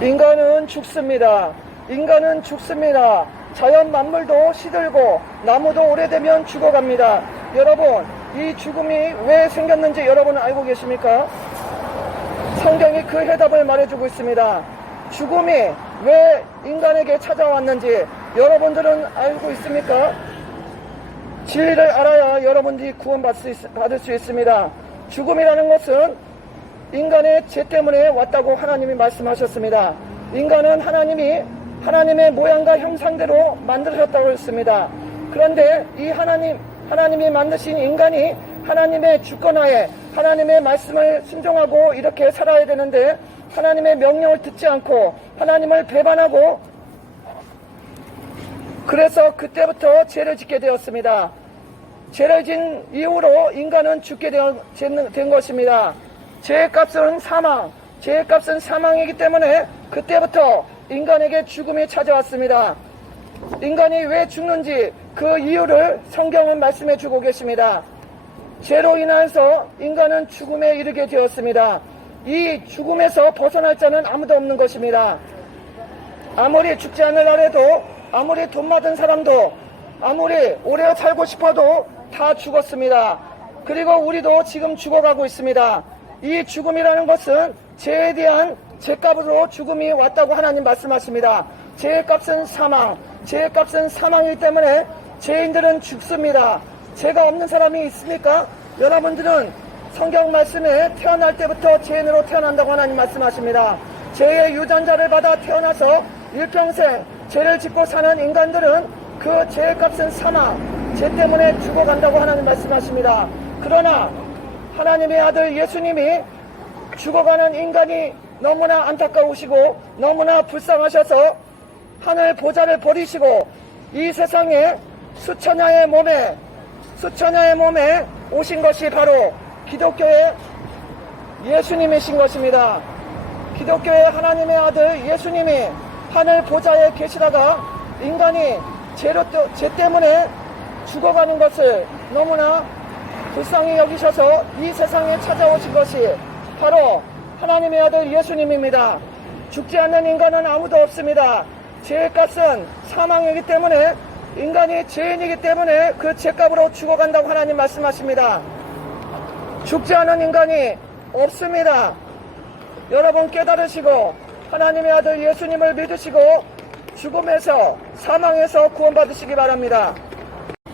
인간은 죽습니다. 인간은 죽습니다. 자연 만물도 시들고 나무도 오래되면 죽어갑니다. 여러분, 이 죽음이 왜 생겼는지 여러분은 알고 계십니까? 성경이 그 해답을 말해주고 있습니다. 죽음이 왜 인간에게 찾아왔는지 여러분들은 알고 있습니까? 진리를 알아야 여러분들이 구원받을 수 있습니다. 죽음이라는 것은 인간의 죄 때문에 왔다고 하나님이 말씀하셨습니다. 인간은 하나님의 모양과 형상대로 만드셨다고 했습니다. 그런데 이 하나님이 만드신 인간이 하나님의 주권하에 하나님의 말씀을 순종하고 이렇게 살아야 되는데 하나님의 명령을 듣지 않고 하나님을 배반하고 그래서 그때부터 죄를 짓게 되었습니다. 죄를 진 이후로 인간은 죽게 된 것입니다. 죄의 값은 사망, 죄의 값은 사망이기 때문에 그때부터 인간에게 죽음이 찾아왔습니다. 인간이 왜 죽는지 그 이유를 성경은 말씀해 주고 계십니다. 죄로 인해서 인간은 죽음에 이르게 되었습니다. 이 죽음에서 벗어날 자는 아무도 없는 것입니다. 아무리 죽지 않으려 해도 아무리 돈 많은 사람도 아무리 오래 살고 싶어도 다 죽었습니다. 그리고 우리도 지금 죽어가고 있습니다. 이 죽음이라는 것은 죄에 대한 죄값으로 죽음이 왔다고 하나님 말씀하십니다. 죄의 값은 사망, 죄의 값은 사망이기 때문에 죄인들은 죽습니다. 죄가 없는 사람이 있습니까? 여러분들은 성경 말씀에 태어날 때부터 죄인으로 태어난다고 하나님 말씀하십니다. 죄의 유전자를 받아 태어나서 일평생 죄를 짓고 사는 인간들은 그 죄의 값은 사망, 죄 때문에 죽어간다고 하나님 말씀하십니다. 그러나 하나님의 아들 예수님이 죽어가는 인간이 너무나 안타까우시고 너무나 불쌍하셔서 하늘 보좌를 버리시고 이 세상에 수천야의 몸에 오신 것이 바로 기독교의 예수님이신 것입니다. 기독교의 하나님의 아들 예수님이 하늘 보좌에 계시다가 인간이 죄 때문에 죽어가는 것을 너무나 불쌍히 여기셔서 이 세상에 찾아오신 것이 바로 하나님의 아들 예수님입니다. 죽지 않는 인간은 아무도 없습니다. 죄의 값은 사망이기 때문에 인간이 죄인이기 때문에 그 죄값으로 죽어간다고 하나님 말씀하십니다. 죽지 않은 인간이 없습니다. 여러분 깨달으시고 하나님의 아들 예수님을 믿으시고 죽음에서 사망에서 구원받으시기 바랍니다.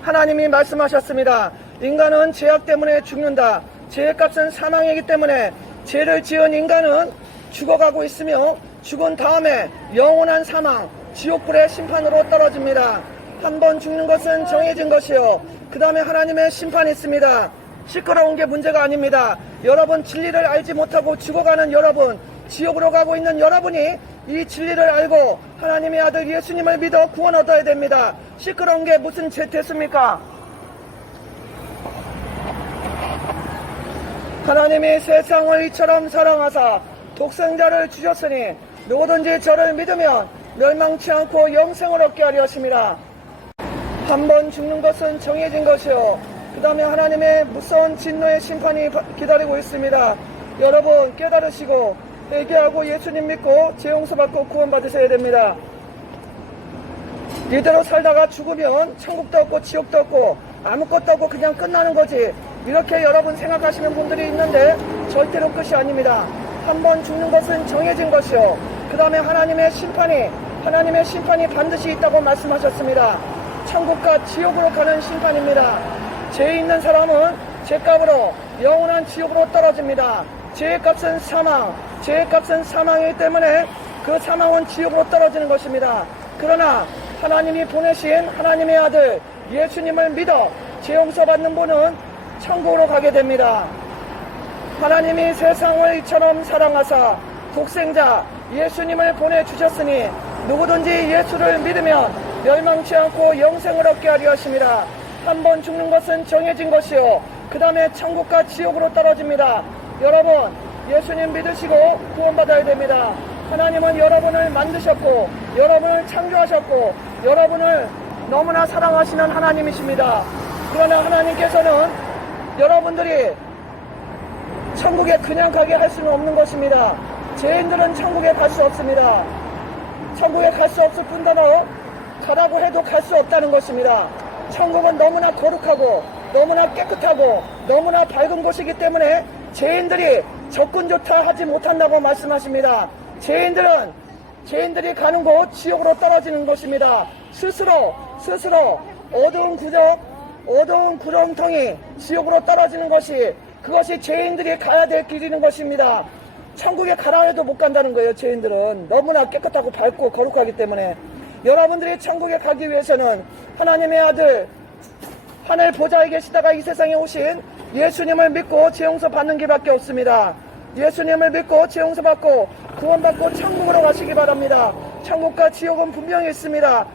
하나님이 말씀하셨습니다. 인간은 죄악 때문에 죽는다. 죄의 값은 사망이기 때문에 죄를 지은 인간은 죽어가고 있으며 죽은 다음에 영원한 사망, 지옥불의 심판으로 떨어집니다. 한 번 죽는 것은 정해진 것이요. 그 다음에 하나님의 심판이 있습니다. 시끄러운 게 문제가 아닙니다. 여러분 진리를 알지 못하고 죽어가는 여러분, 지옥으로 가고 있는 여러분이 이 진리를 알고 하나님의 아들 예수님을 믿어 구원 얻어야 됩니다. 시끄러운 게 무슨 죄 됐습니까? 하나님이 세상을 이처럼 사랑하사 독생자를 주셨으니 누구든지 저를 믿으면 멸망치 않고 영생을 얻게 하려 하심이라. 한 번 죽는 것은 정해진 것이요. 그 다음에 하나님의 무서운 진노의 심판이 기다리고 있습니다. 여러분 깨달으시고 회개하고 예수님 믿고 죄 용서받고 구원받으셔야 됩니다. 이대로 살다가 죽으면 천국도 없고 지옥도 없고 아무것도 없고 그냥 끝나는 거지, 이렇게 여러분 생각하시는 분들이 있는데 절대로 끝이 아닙니다. 한 번 죽는 것은 정해진 것이요. 그 다음에 하나님의 심판이 반드시 있다고 말씀하셨습니다. 천국과 지옥으로 가는 심판입니다. 죄 있는 사람은 죄값으로 영원한 지옥으로 떨어집니다. 죄의 값은 사망, 죄의 값은 사망이기 때문에 그 사망은 지옥으로 떨어지는 것입니다. 그러나 하나님이 보내신 하나님의 아들 예수님을 믿어 죄 용서받는 분은 천국으로 가게 됩니다. 하나님이 세상을 이처럼 사랑하사 독생자 예수님을 보내주셨으니 누구든지 예수를 믿으면 멸망치 않고 영생을 얻게 하려 하십니다. 한 번 죽는 것은 정해진 것이요. 그 다음에 천국과 지옥으로 떨어집니다. 여러분 예수님 믿으시고 구원받아야 됩니다. 하나님은 여러분을 만드셨고 여러분을 창조하셨고 여러분을 너무나 사랑하시는 하나님이십니다. 그러나 하나님께서는 여러분들이 천국에 그냥 가게 할 수는 없는 것입니다. 죄인들은 천국에 갈 수 없습니다. 천국에 갈 수 없을 뿐더러 가라고 해도 갈 수 없다는 것입니다. 천국은 너무나 거룩하고 너무나 깨끗하고 너무나 밝은 곳이기 때문에 죄인들이 접근조차 하지 못한다고 말씀하십니다. 죄인들이 가는 곳 지옥으로 떨어지는 것입니다. 스스로 어두운 구렁텅이 지옥으로 떨어지는 것이 그것이 죄인들이 가야 될 길이는 것입니다. 천국에 가라 해도 못 간다는 거예요. 죄인들은 너무나 깨끗하고 밝고 거룩하기 때문에 여러분들이 천국에 가기 위해서는 하나님의 아들 하늘 보좌에 계시다가 이 세상에 오신 예수님을 믿고 죄용서 받는 길밖에 없습니다. 예수님을 믿고 죄용서 받고 구원받고 천국으로 가시기 바랍니다. 천국과 지옥은 분명히 있습니다.